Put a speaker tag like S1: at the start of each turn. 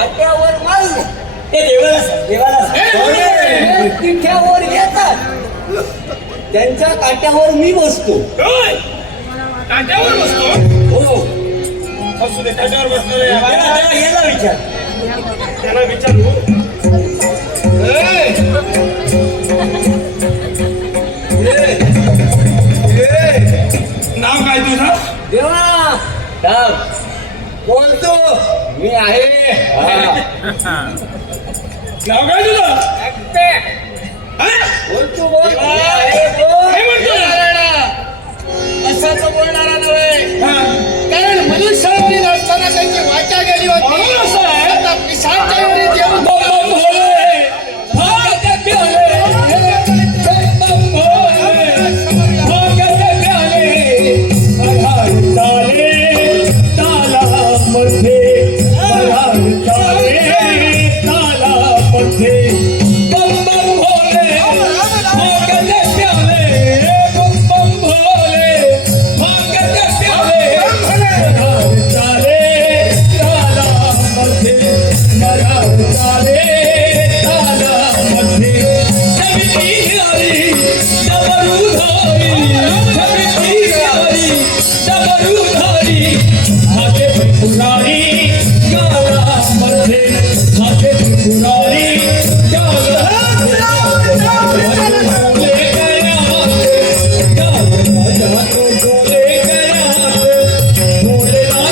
S1: काट्यावर माल
S2: ते देवाला देवाला सांग.
S1: हे तिठ्यावर येतात. त्यांच्या काट्यावर मी बसतो.
S3: काट्यावर बसतो?
S1: हो.
S3: असू दे काट्यावर बसणार आहे.
S2: त्याला- याला विचार.
S3: त्याला विचारू ए, नाव काय तुझं?
S1: देवा. बोलतो मी आहे.
S3: नाव काय तुझं हा?
S1: बोलतो बोल मी
S3: देवा.
S1: आहे, बोल.
S3: काय म्हणतो?
S1: असंच बोलणारा नव्हे
S3: हा.
S4: कारण मनुष्यावरी असताना त्यांची वाचा गेली होती
S3: म्हणून असं आहे.
S4: आता
S3: जमिनी